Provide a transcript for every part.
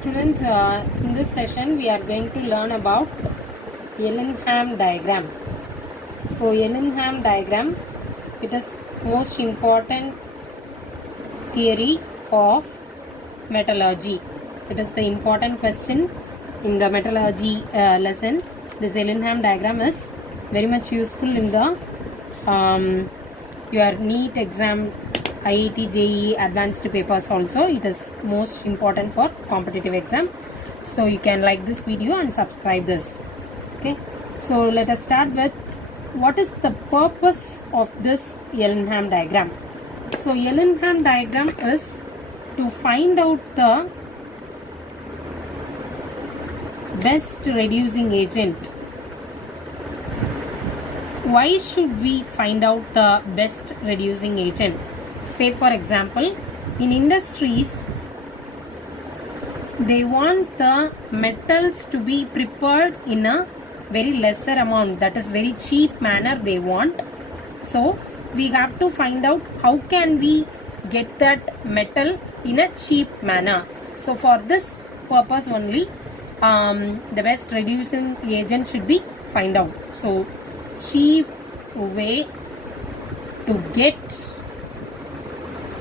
students, in this session we are going to learn about Ellingham diagram. So Ellingham diagram, it is most important theory of metallurgy. It is the important question in the metallurgy lesson. This Ellingham diagram is very much useful in the your NEET exam, IIT, JEE advanced papers also. It is most important for competitive exam. So you can like this video and subscribe this. Okay. So let us start with what is the purpose of this Ellingham diagram. So Ellingham diagram is to find out the best reducing agent. Why should we find out the best reducing agent? Say for example, in industries, they want the metals to be prepared in a very lesser amount, that is very cheap manner they want. So we have to find out how can we get that metal in a cheap manner. So for this purpose only, the best reducing agent should be find out. So cheap way to get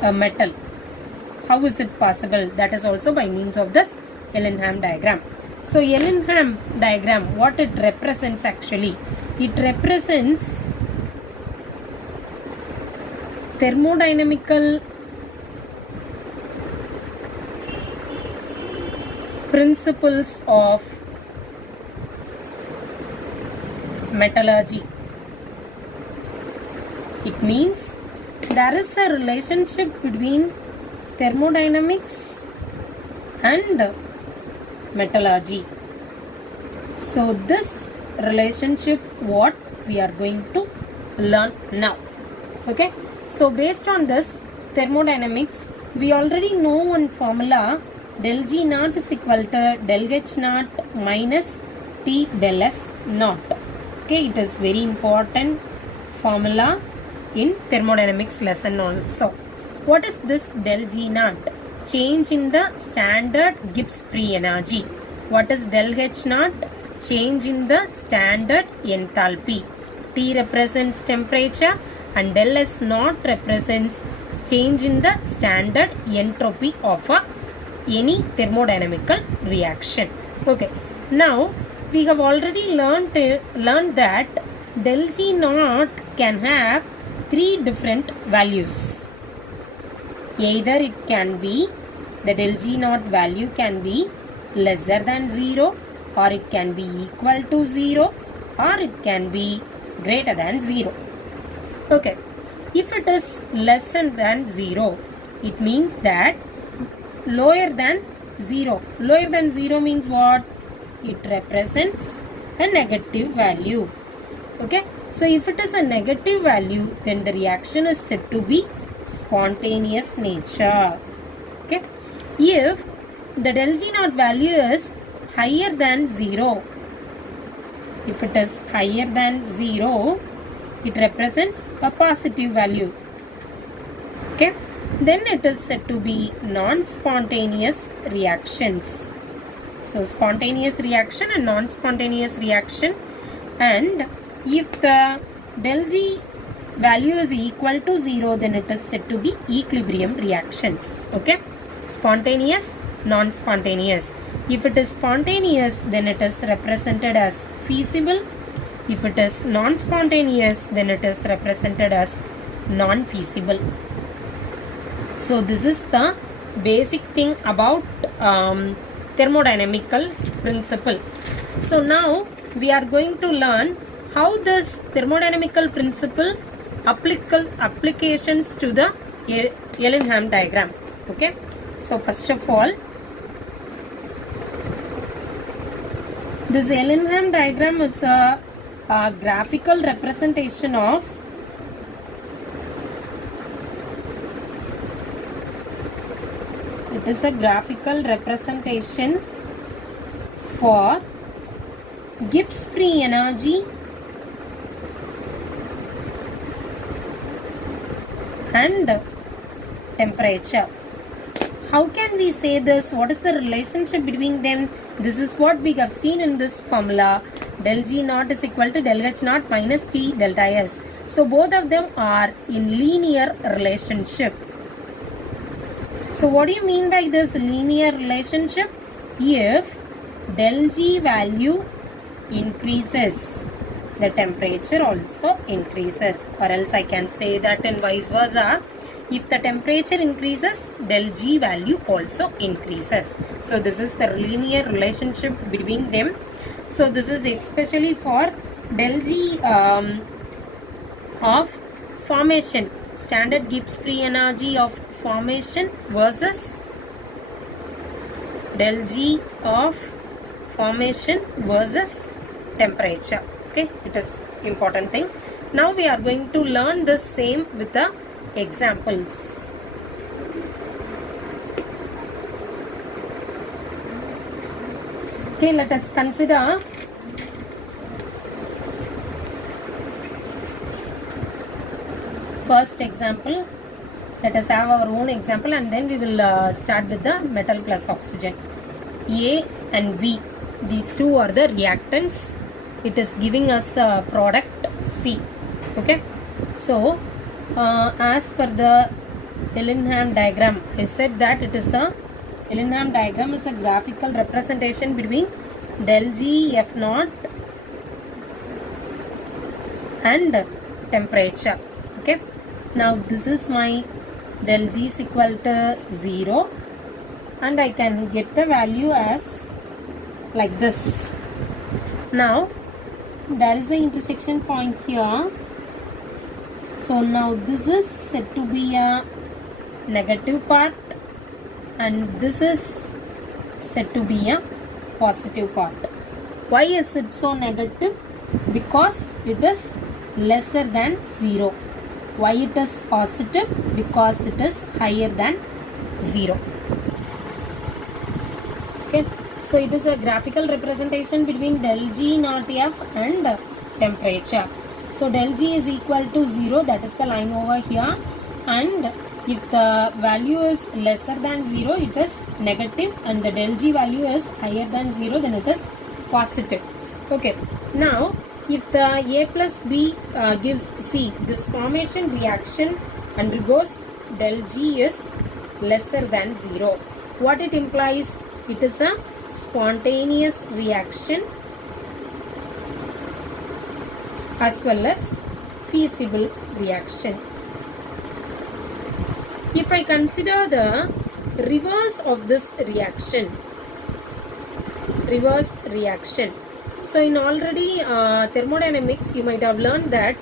a metal, how is it possible? That is also by means of this Ellingham diagram. So Ellingham diagram, what it represents actually? It represents thermodynamical principles of metallurgy. It means there is a relationship between thermodynamics and metallurgy. So this relationship what we are going to learn now. Okay. So based on this thermodynamics, we already know one formula, del G naught is equal to del H naught minus T del S naught. Okay, it is very important formula in thermodynamics lesson also. What is this del G naught? Change in the standard Gibbs free energy. What is del H naught? Change in the standard enthalpy. T represents temperature and del S naught represents change in the standard entropy of any thermodynamical reaction. Okay. Now we have already learned that del G naught can have three different values. Either it can be, the del G naught value can be lesser than 0, or it can be equal to 0, or it can be greater than 0. Okay. If it is less than 0, it means that lower than 0. Lower than 0 means what? It represents a negative value. Okay. So if it is a negative value, then the reaction is said to be spontaneous nature. Okay. If the del G naught value is higher than 0, if it is higher than 0, it represents a positive value. Okay. Then it is said to be non-spontaneous reactions. So spontaneous reaction and non-spontaneous reaction, and if the del G value is equal to 0, then it is said to be equilibrium reactions. Okay. Spontaneous, non-spontaneous. If it is spontaneous, then it is represented as feasible. If it is non-spontaneous, then it is represented as non-feasible. So this is the basic thing about thermodynamical principle. So now we are going to learn how this thermodynamical principle applications to the Ellingham diagram. Okay. So first of all, this Ellingham diagram is a graphical representation of for Gibbs free energy and temperature. how can we say this? What is the relationship between them? This is what we have seen in this formula. Del G naught is equal to del H naught minus T delta S. So both of them are in linear relationship. So what do you mean by this linear relationship? If del G value increases, the temperature also increases, or else I can say that in vice versa. If the temperature increases, del G value also increases. So this is the linear relationship between them. So this is especially for del G of formation, standard Gibbs free energy of formation versus del G of formation versus temperature. Okay, it is important thing. Now we are going to learn the same with the examples. Okay, let us consider first example. Let us have our own example and then we will start with the metal plus oxygen. A and B, these two are the reactants. It is giving us a product C. Okay, so as per the Ellingham diagram, I said that it is a Ellingham diagram is a graphical representation between del G F naught and temperature. Okay, now this is my del G is equal to 0 and I can get the value as like this. Now there is an intersection point here. So now this is said to be a negative part and this is said to be a positive part. Why is it so negative? Because it is lesser than 0. Why it is positive? Because it is higher than 0. Okay, so it is a graphical representation between del G naught F and temperature. So del G is equal to 0, that is the line over here, and if the value is lesser than 0 it is negative and the del G value is higher than 0 then it is positive. Okay, now if the A plus B gives C, this formation reaction undergoes del G is lesser than 0. What it implies? It is a spontaneous reaction as well as feasible reaction. If I consider the reverse of this reaction, reverse reaction. So in already thermodynamics you might have learned that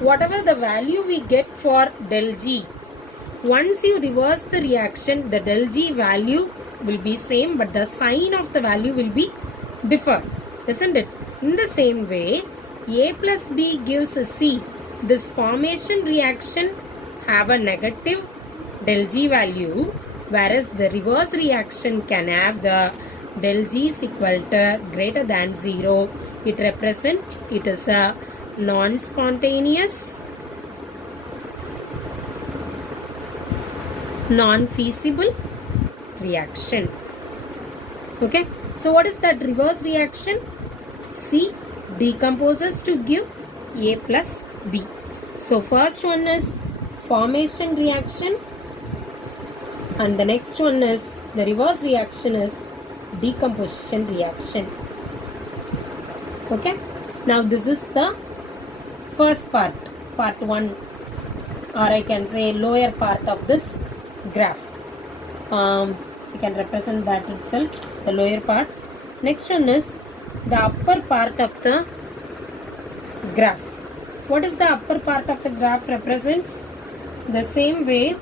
whatever the value we get for del G, once you reverse the reaction, the del G value will be same but the sign of the value will be differ, isn't it? In the same way, A plus B gives a C. This formation reaction have a negative del G value, whereas the reverse reaction can have the del G is equal to greater than 0. It represents, it is a non-spontaneous, non-feasible reaction. Okay, so what is that reverse reaction? C decomposes to give A plus B. So first one is formation reaction and the next one is the reverse reaction is decomposition reaction. Okay, now this is the first part, part 1, or I can say lower part of this graph. We can represent that itself, the lower part. Next one is the upper part of the graph. What is the upper part of the graph represents? The same way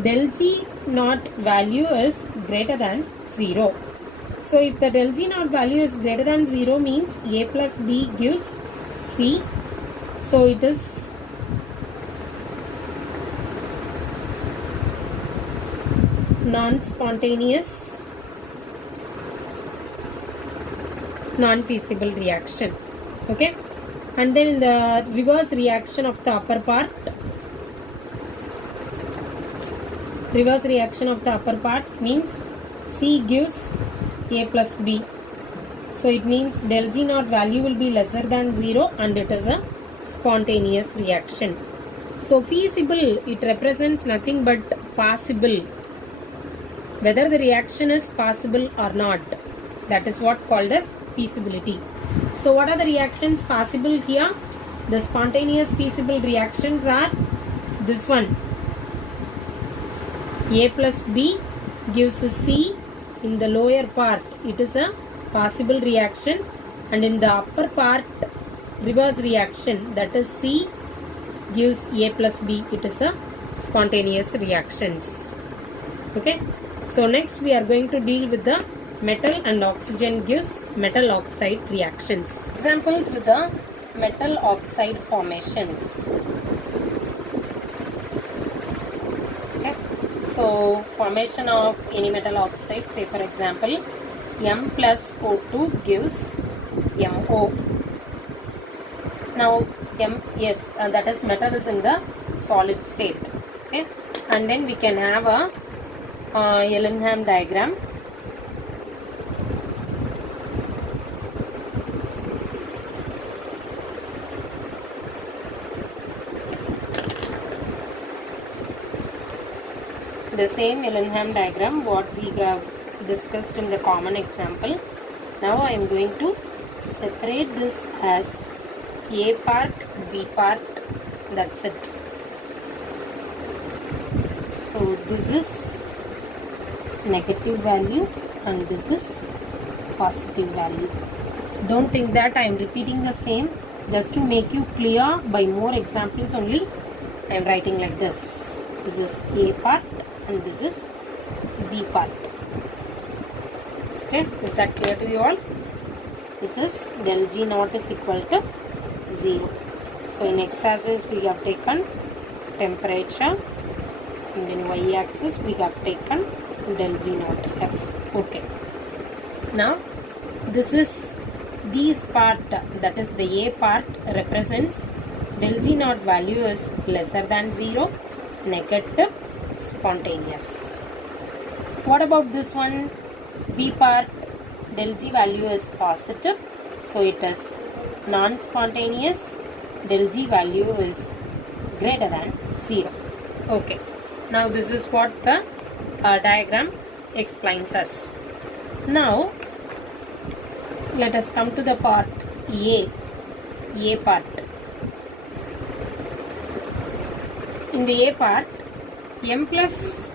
del G naught value is greater than 0. So if the del G naught value is greater than 0 means A plus B gives C. So it is non-spontaneous, non-feasible reaction. Okay, and then in the reverse reaction of the upper part, reverse reaction of the upper part means C gives A plus B. So it means del G naught value will be lesser than 0 and it is a spontaneous reaction. So feasible, it represents nothing but possible. Whether the reaction is possible or not. That is what called as feasibility. So what are the reactions possible here? The spontaneous feasible reactions are this one. A plus B gives a C. In the lower part, it is a possible reaction, and in the upper part, reverse reaction, that is C gives A plus B, it is a spontaneous reactions. Okay, so next we are going to deal with the metal and oxygen gives metal oxide reactions. Examples with the metal oxide formations. Okay, so formation of any metal oxide, say for example M plus O2 gives MO. Now that is metal is in the solid state. Okay, and then we can have a Ellingham diagram. The same Ellingham diagram what we have discussed in the common example. Now I am going to separate this as A part, B part, that's it. So this is negative value and this is positive value. Don't think that I am repeating the same, just to make you clear by more examples only I am writing like this. This is A part and this is B part. Okay, is that clear to you all? This is del G naught is equal to 0. So in x-axis we have taken temperature and in y-axis we have taken del G naught F. Okay. Now this is B's part, that is the A part, represents del G naught value is lesser than 0, negative, spontaneous. What about this one? B part, del G value is positive, so it is non-spontaneous. Del G value is greater than 0. Okay. Now this is what the diagram explains us. Now let us come to the part A part. In the A part, M plus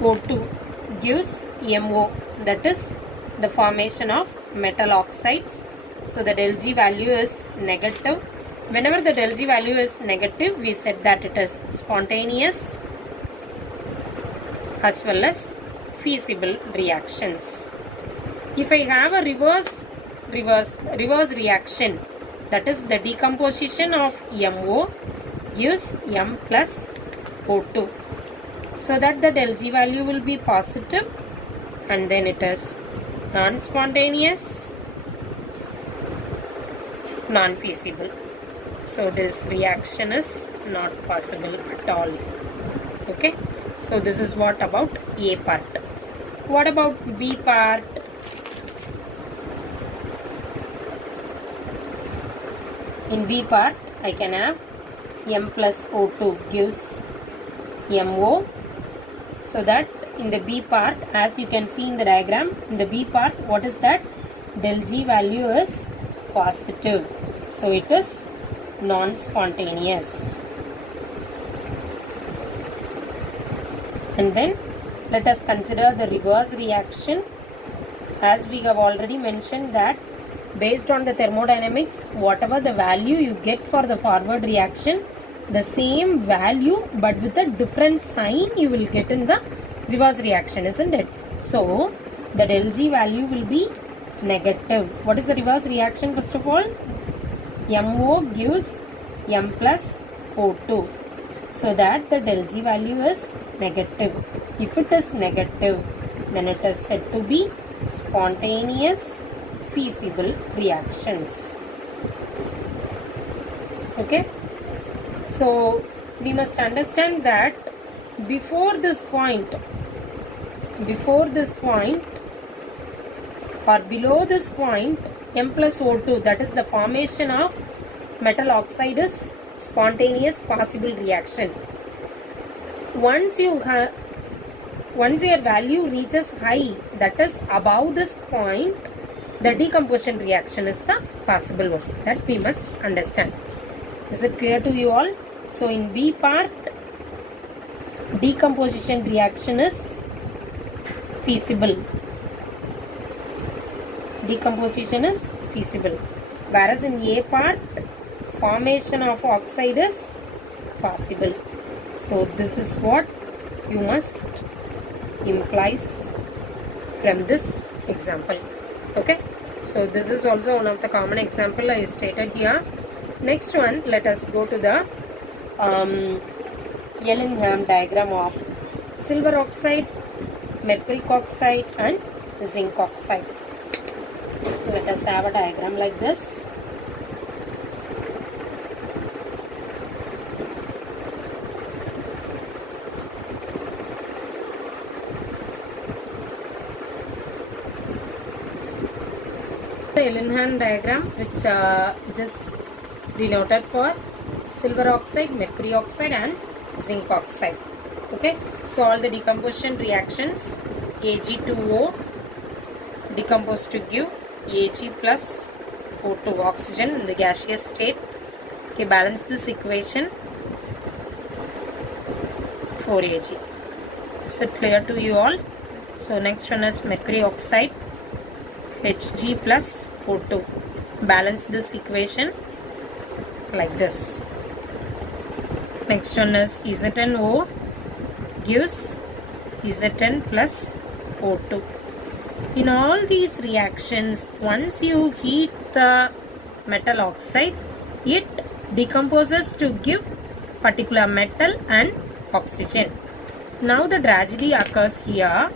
O2 gives MO, that is the formation of metal oxides. So the del G value is negative. Whenever the del G value is negative, we said that it is spontaneous as well as feasible reactions. If I have a reverse reaction, that is the decomposition of MO gives M plus O2, so that the del G value will be positive and then it is non-spontaneous, non-feasible. So this reaction is not possible at all. Okay, so this is what about A part. What about B part? In B part, I can have M plus O2 gives MO, so that in the B part, as you can see in the diagram, in the B part, what is that? Del G value is positive, so it is non-spontaneous. And then let us consider the reverse reaction. As we have already mentioned that based on the thermodynamics, whatever the value you get for the forward reaction, the same value but with a different sign you will get in the reverse reaction, isn't it? So the del G value will be negative. What is the reverse reaction? First of all, MO gives M plus O2, so that the del G value is negative. If it is negative, then it is said to be spontaneous feasible reactions. Okay, so we must understand that before this point or below this point, M plus O2, that is the formation of metal oxide, is spontaneous possible reaction. Once your value reaches high, that is above this point, the decomposition reaction is the possible one. That we must understand. Is it clear to you all? So in B part, decomposition reaction is feasible. Decomposition is feasible. Whereas in A part, formation of oxide is possible. So this is what you must implies from this example. Okay. So this is also one of the common example I stated here. Next one, let us go to the Yellingham diagram of silver oxide, mercury oxide and zinc oxide. Let us have a diagram like this. The Yellingham diagram, which just denoted for silver oxide, mercury oxide and zinc oxide. Okay, so all the decomposition reactions, Ag2O decompose to give Ag plus O2, oxygen in the gaseous state. Okay, balance this equation, 4Ag. Is it clear to you all? So next one is mercury oxide, Hg plus O2. Balance this equation like this. Next one is ZnO gives Zn plus O2. In all these reactions, once you heat the metal oxide, it decomposes to give particular metal and oxygen. Now the tragedy occurs here.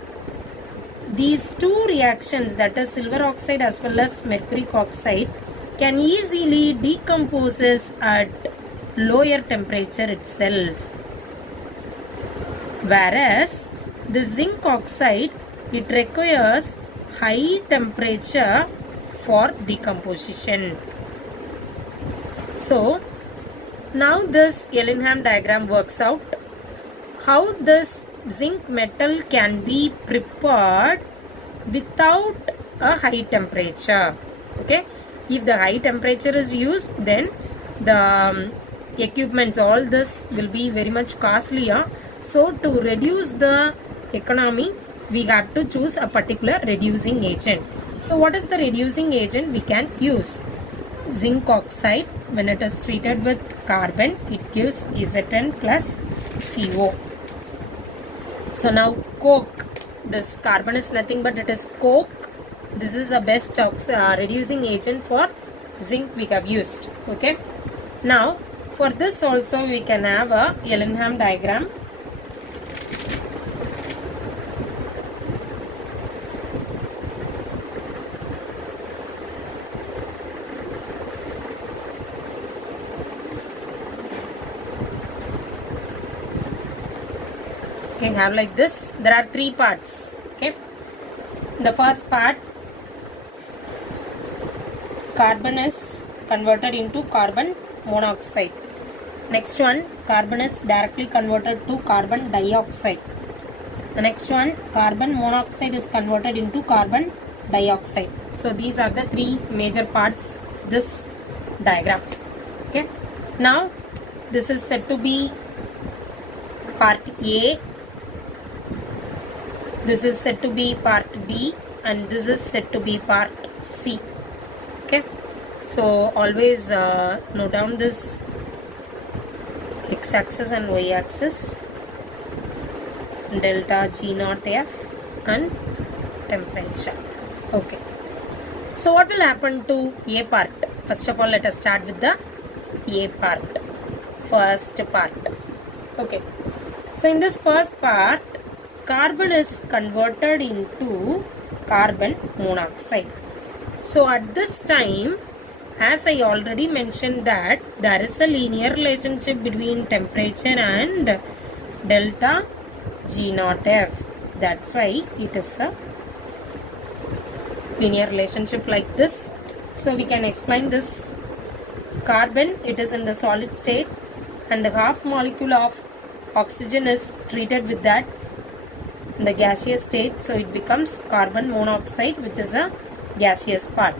These two reactions, that is silver oxide as well as mercury oxide, can easily decompose at lower temperature itself. Whereas the zinc oxide, it requires high temperature for decomposition. So now this Yellingham diagram works out how this zinc metal can be prepared without a high temperature. Okay, if the high temperature is used, then the equipments, all this will be very much costlier. So to reduce the economy, we have to choose a particular reducing agent. So what is the reducing agent we can use? Zinc oxide, when it is treated with carbon, it gives Zn plus CO. So now coke, this carbon is nothing but it is coke. This is the best reducing agent for zinc we have used. Okay. Now for this also we can have a Yellingham diagram. Okay, have like this. There are three parts. Okay, the first part, carbon is converted into carbon monoxide. Next one, carbon is directly converted to carbon dioxide. The next one, carbon monoxide is converted into carbon dioxide. So these are the three major parts of this diagram. Okay, now this is said to be part A. This is said to be part B and this is said to be part C. Okay, so always note down this x-axis and y-axis, delta G naught F and temperature. Okay, so what will happen to A part? First of all, let us start with the A part, first part. Okay, so in this first part, carbon is converted into carbon monoxide. So at this time, as I already mentioned that there is a linear relationship between temperature and delta G naught F. That's why it is a linear relationship like this. So we can explain this. Carbon, it is in the solid state, and the half molecule of oxygen is treated with that in the gaseous state, so it becomes carbon monoxide, which is a gaseous part.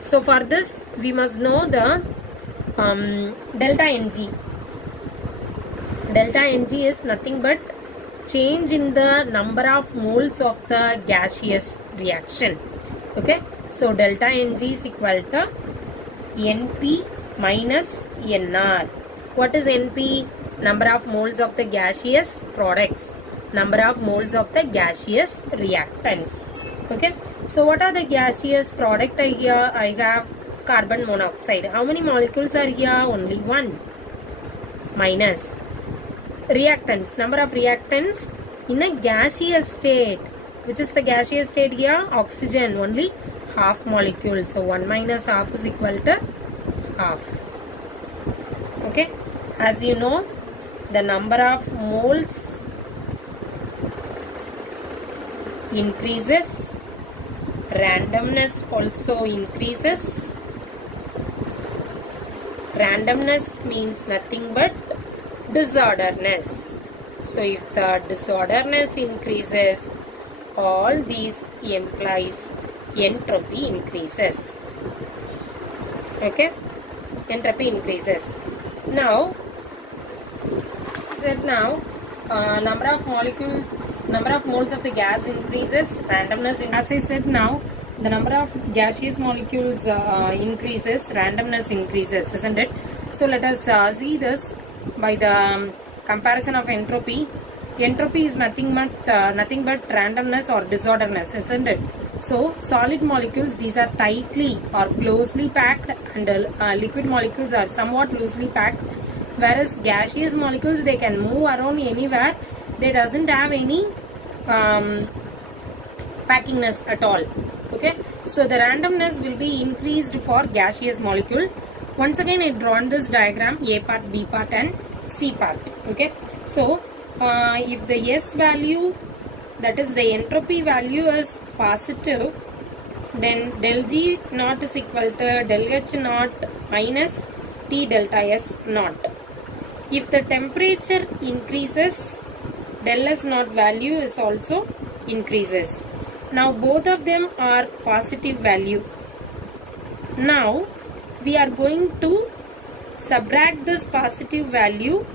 So for this we must know the delta Ng. Delta Ng is nothing but change in the number of moles of the gaseous reaction. Okay, so delta Ng is equal to Np minus Nr. What is Np? Number of moles of the gaseous products, number of moles of the gaseous reactants. Okay, so what are the gaseous product here? I have carbon monoxide. How many molecules are here? Only one. Minus reactants, number of reactants in a gaseous state. Which is the gaseous state here? Oxygen, only half molecule. So 1 minus half is equal to half. Okay, as you know, the number of moles increases, randomness also increases. Randomness means nothing but disorderness. So if the disorderness increases, all these implies entropy increases. Okay, entropy increases. Now number of molecules, number of moles of the gas increases, randomness. As I said now, the number of gaseous molecules increases, randomness increases, isn't it? So let us see this by the comparison of entropy. Entropy is nothing but randomness or disorderness, isn't it? So solid molecules, these are tightly or closely packed, and liquid molecules are somewhat loosely packed. Whereas gaseous molecules, they can move around anywhere. They doesn't have any packingness at all. Okay, so the randomness will be increased for gaseous molecule. Once again, I drawn this diagram, A part, B part and C part. Okay, so if the S value, that is the entropy value, is positive, then del G naught is equal to del H naught minus T delta S naught. If the temperature increases, del S naught value is also increases. Now both of them are positive value. Now we are going to subtract this positive value,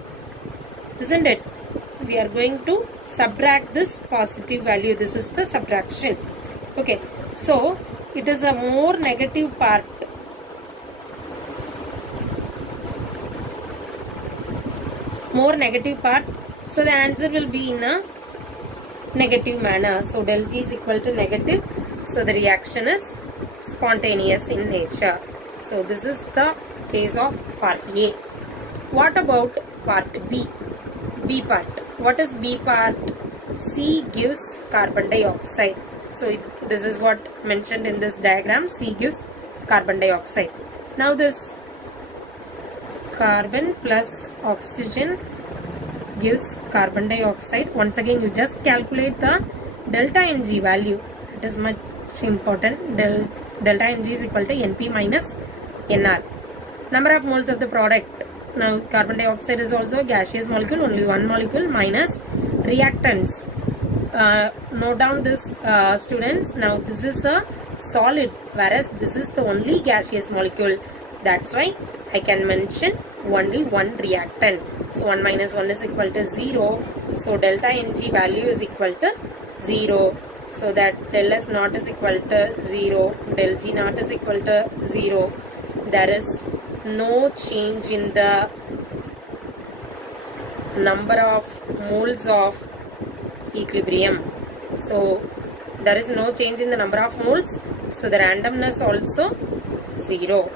isn't it? We are going to subtract this positive value. This is the subtraction. Okay, so it is a more negative part. More negative part. So the answer will be in a negative manner. So del G is equal to negative. So the reaction is spontaneous in nature. So this is the case of part A. What about part B? B part. What is B part? C gives carbon dioxide. So this is what mentioned in this diagram. C gives carbon dioxide. Now this carbon plus oxygen gives carbon dioxide. Once again, you just calculate the delta Ng value. It is much important. Delta Ng is equal to Np minus Nr. Number of moles of the product. Now carbon dioxide is also a gaseous molecule, only one molecule, minus reactants. Note down this, students. Now this is a solid, whereas this is the only gaseous molecule. That's why I can mention only one reactant. So 1 minus 1 is equal to 0. So delta Ng value is equal to 0. So that del S naught is equal to 0. Del G naught is equal to 0. There is no change in the number of moles of equilibrium. So there is no change in the number of moles. So the randomness also 0.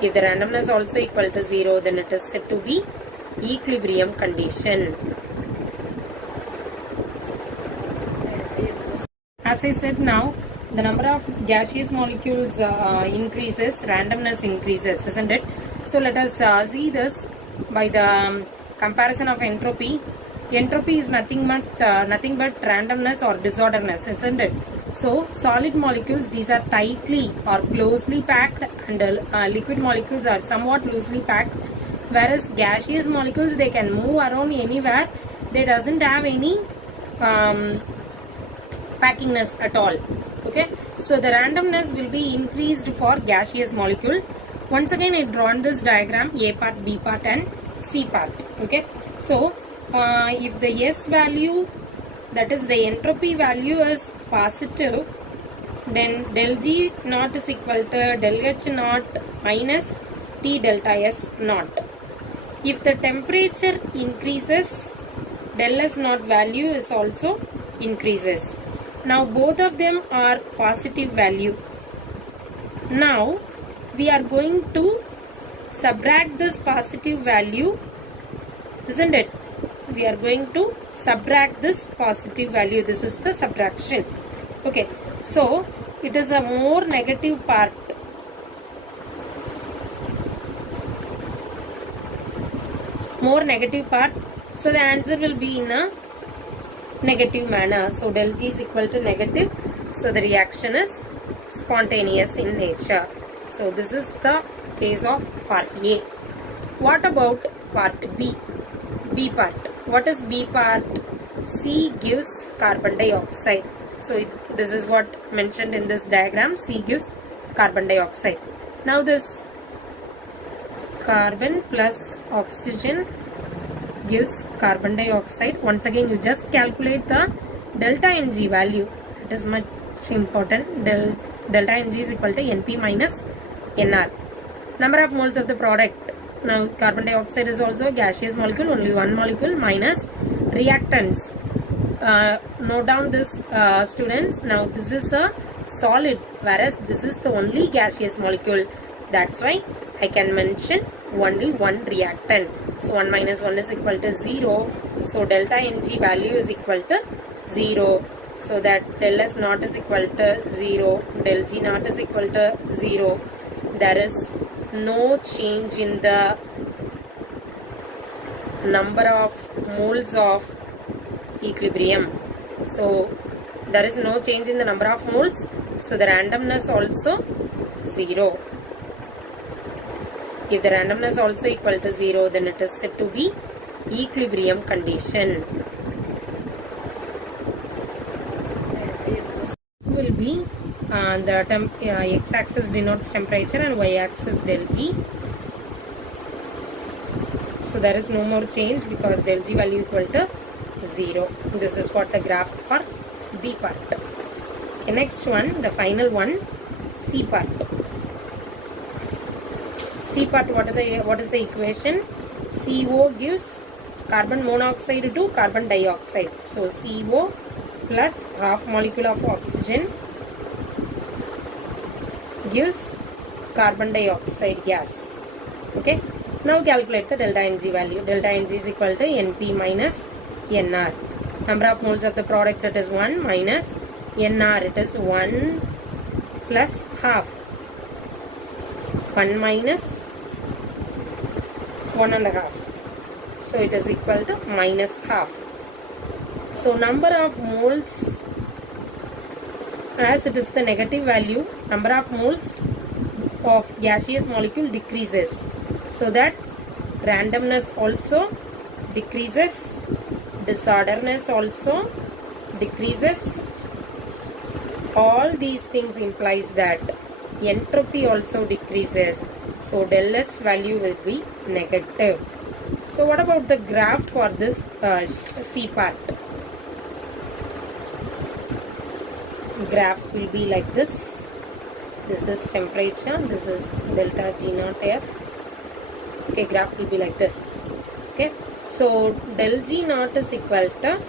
If the randomness also equal to 0, then it is said to be equilibrium condition. As I said now, the number of gaseous molecules increases, randomness increases, isn't it? So let us see this by the comparison of entropy. entropy is nothing but randomness or disorderness, isn't it? So solid molecules, these are tightly or closely packed, and liquid molecules are somewhat loosely packed, whereas gaseous molecules, they can move around anywhere. They doesn't have any packingness at all. Okay, so the randomness will be increased for gaseous molecule. Once again, I drawn this diagram, A part, B part and C part. Okay, so if the S value, that is the entropy value, is positive, then del G naught is equal to del H naught minus T delta S naught. If the temperature increases, del S naught value is also increases. Now both of them are positive value. Now we are going to subtract this positive value, isn't it? We are going to subtract this positive value. This is the subtraction. Okay, so it is a more negative part. More negative part. So the answer will be in a negative manner. So del G is equal to negative. So the reaction is spontaneous in nature. So this is the case of part A. What about part B? B part. What is B part? C gives carbon dioxide. So this is what mentioned in this diagram. C gives carbon dioxide. Now this carbon plus oxygen gives carbon dioxide. Once again, you just calculate the delta Ng value. It is much important. Delta Ng is equal to Np minus Nr. Number of moles of the product. Now carbon dioxide is also a gaseous molecule, only one molecule, minus reactants. Note down this, students. Now this is a solid, whereas this is the only gaseous molecule. That's why I can mention only one reactant. So 1 minus 1 is equal to 0. So delta Ng value is equal to 0. So that del S naught is equal to 0. Del G naught is equal to 0. There is no change in the number of moles of equilibrium. So there is no change in the number of moles. So the randomness also 0. If the randomness also equal to 0, then it is said to be equilibrium condition. Will be the x-axis denotes temperature and y-axis del G. So there is no more change because del G value equal to 0. This is what the graph for B part. The next one, the final one, C part. C part, what is the equation? CO gives carbon monoxide to carbon dioxide. So CO plus half molecule of oxygen gives carbon dioxide gas. Okay. Now calculate the delta Ng value. Delta Ng is equal to Np minus Nr. Number of moles of the product, it is 1 minus Nr, it is 1 plus half. 1 minus 1 and a half. So it is equal to minus half. So number of moles, as it is the negative value, number of moles of gaseous molecule decreases. So that randomness also decreases, disorderness also decreases. All these things implies that entropy also decreases. So del S value will be negative. So what about the graph for this C part? Graph will be like this. This is temperature. This is delta G naught F. Okay, graph will be like this. Okay, so del G naught is equal to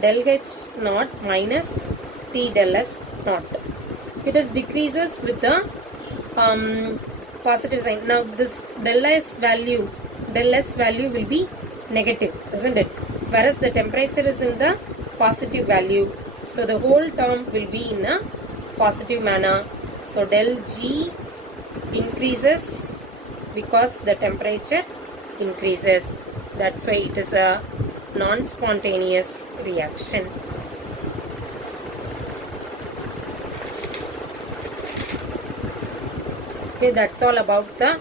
del H naught minus T del S naught. It is decreases with the positive sign. Now this del S value will be negative, isn't it? Whereas the temperature is in the positive value. So the whole term will be in a positive manner. So del G increases because the temperature increases. That's why it is a non-spontaneous reaction. Okay, that's all about the